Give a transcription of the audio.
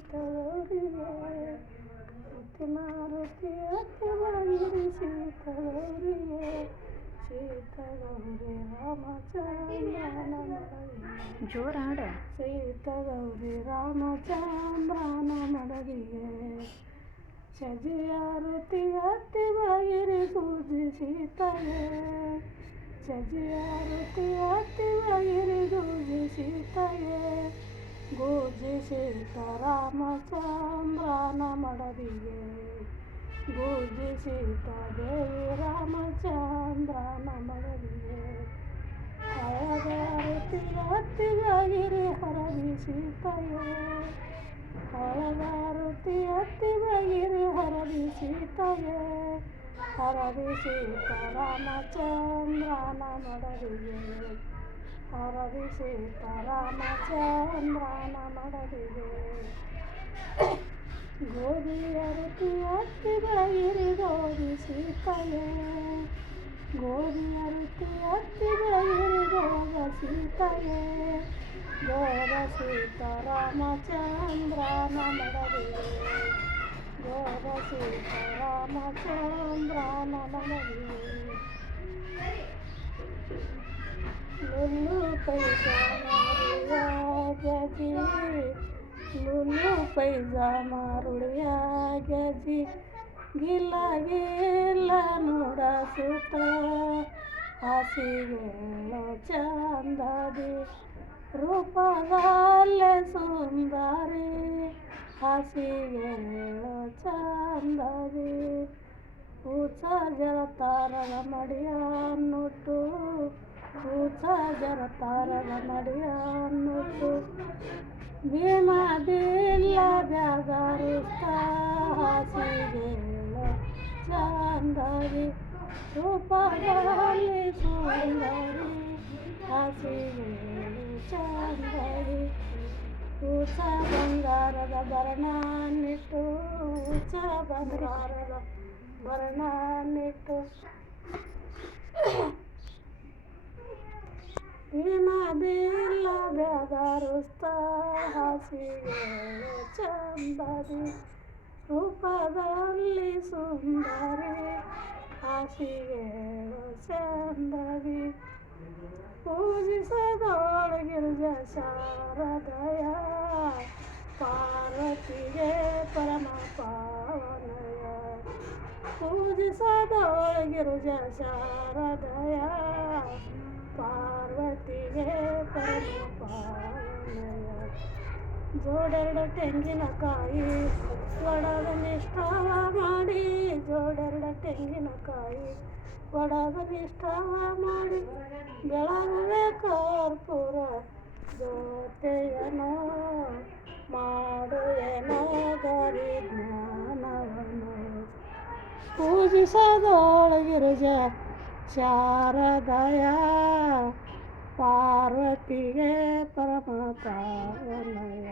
ಸೀತಗೌರಿಗೆ ಅತಿ ಮಾರುತಿ ಅತಿ ಬಳಿರಿ ಸೀತಗೌರಿಗೆ ಸೀತಗೌರಿ ರಾಮಚಂದ್ರನ ಮಡದಿಗೆ ಜೋರ ಹಾಡ ಸೀತಗೌರಿ ರಾಮಚಂದ್ರನ ಮಡದಿಗೆ ಚಜಿಯಾರುತಿ ಅತಿ ಬಳಿರಿ ಸೂಜಿ ಸೀತೆಗೆ ಚಜಿಯಾರುತಿ ಅತಿ ಬಳಿರಿ ಸೂಜಿ ಸೀತೆಗೆ ಗೋಜಿ ಸೀತಾರಾಮಚಂದ್ರನ ಮಡದಿಗೆ ಗೋಜಿ ಸೀತಾದೇವಿ ರಾಮಚಂದ್ರನ ಮಡದಿಗೆ ಹಳಗಾರುತಿ ಹತ್ತಿಗಿರಿ ಹರದಿ ಸೀತೆಗೆ ಹಳಗಾರುತಿ ಹತ್ತಿಗಿರಿ ಹರದಿ ಸೀತೆಗೆ ಹರದಿ ಸೀತಾರಾಮಚಂದ್ರನ ಮಡದಿಗೆ ಹರದಿ ಸೀತಾರಾಮಚಂದ್ರನ ಮಡದಿಗೆ ಗೋಧಿಯರುತಿ ಹತ್ತಿ ಬೆಳಗಿರಿ ಗೋಧಿ ಸೀತೆಗೆ ಗೋಧಿಯರುತಿ ಹತ್ತಿ ಬೆಳಗಿರಿ ಗೋಧ ಸೀತೆಗೆ ಗೋಧ ಸೀತಾರಾಮಚಂದ್ರನ ಮಡದಿಗೆ ಗೋಧ ಸೀತಾರಾಮಚಂದ್ರನ ಮಡದಿಗೆ ಲುಲ್ಲು ಪೈಜಾಮ ಗಜಿ ಲುಲ್ಲು ಪೈಜಾಮ ರುಳಿಯ ಗಜಿ ಗಿಲ್ಲ ಗಿಲ್ಲ ನೋಡ ಸುತ್ತ ಹಾಸಿಗೆಳು ಚಂದದಿ ರೂಪದಲ್ಲೇ ಸುಂದರಿ ಹಾಸಿಗೆಳು ಚಂದದಿ ಊಚ ಜರ ತಾರದ ಮಡಿಯ ನುಟ್ಟು ಊಚ ಜರ ತಾರದ ಮಡಿಯ ನುಟ್ಟು ಭೀಮ ಬಿಲ್ಲ ಬ್ಯಾಗರುತ್ತ ಹಾಸಿಗೆಳು ಚಂದದಿ ರೂಪದಲ್ಲಿ ಸುಂದರಿ ಹಾಸಿಗೆಳು ಚಂದದಿ ಊಚ ಬಂಗಾರದ ಭರಣನಿಟ್ಟು ಊಚ ಬಂಗಾರದ ಭರಣನಿಟ್ಟು ಭೀಮ ಬಿಲ್ಲ ಬ್ಯಾಗರುಸ್ತ ಹಾಸಿಗೆಳು ಚಂದದಿ ರೂಪದಲ್ಲಿ ಸುಂದರಿ ಹಾಸಿಗೆಳು ಚಂದದಿ ಪೂಜಿಸದೊಳಗಿರುಜ ಶಾರದಯ ಪಾರ್ವತಿಗೆ ಪರಮ ಪಾವನಯ ಪೂಜಿಸದೊಳಗಿರುಜ ಶಾರದಯ ಪಾರ್ವತಿಗೆ ಪರಮ ಪಾವನಯ ಜೋಡೆರಡು ತೆಂಗಿನಕಾಯಿ ಒಡದ ನಿಷ್ಠಾವ ಮಾಡಿ ಜೋಡೆರಡು ತೆಂಗಿನಕಾಯಿ ಒಡದ ನಿಷ್ಠಾವ ಮಾಡಿ ಬೆಳಗುವೆ ಕರ್ಪೂರ ಜ್ಯೋತಿಯನೋ ಮಾಡುವೆನೋ ಗರಿ ಜ್ಞಾನವನು ಪೂಜಿಸದೊಳಗಿರುಜ ಶಾರದಯ ಪಾರ್ವತಿಗೆ ಪರಮ ಪಾವನಯ